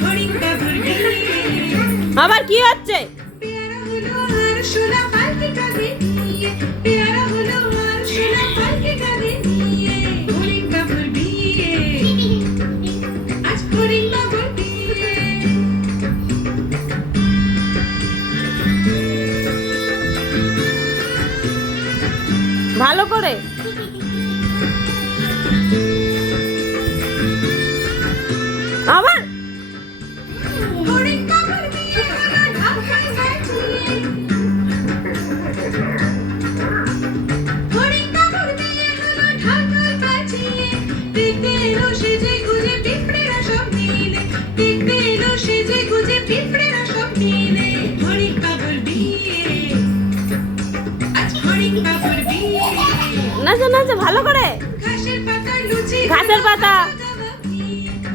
ফড়িং কি হচ্ছে? ভালো করে। আবার নাচো নাচো ভালো করে। ঘাসের পাতা।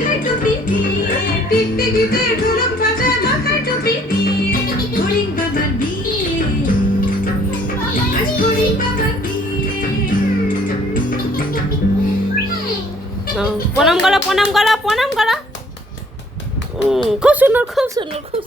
মাথায় টুপি দিয়ে টিকটিকিতে ঢোলক বাজায় মাথায় টুপি প্রণাম গলা প্রণাম গলা প্রণাম গলা। খুব সুন্দর খুব সুন্দর, খুব